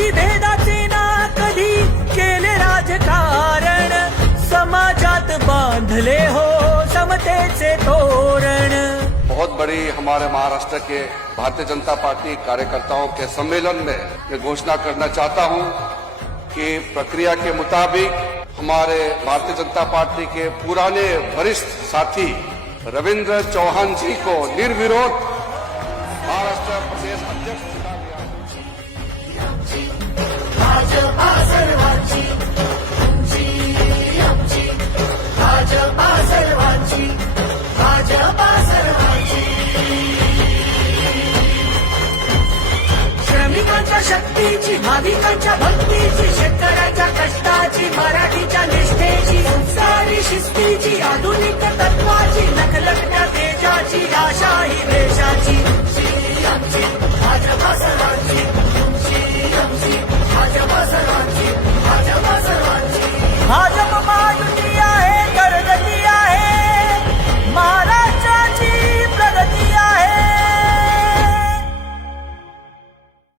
भेदाचे ना कधी केले राजकारण समाजात बांधले हो समतेचे तोरण। बहुत बड़ी हमारे महाराष्ट्र के भारतीय जनता पार्टी कार्यकर्ताओं के सम्मेलन में मैं घोषणा करना चाहता हूँ कि प्रक्रिया के मुताबिक हमारे भारतीय जनता पार्टी के पुराने वरिष्ठ साथी रविंद्र चौहान जी को निर्विरोध महाराष्ट्र प्रदेश अध्यक्ष शक्तीची भाविकांच्या भक्तीची शेतकऱ्याच्या कष्टाची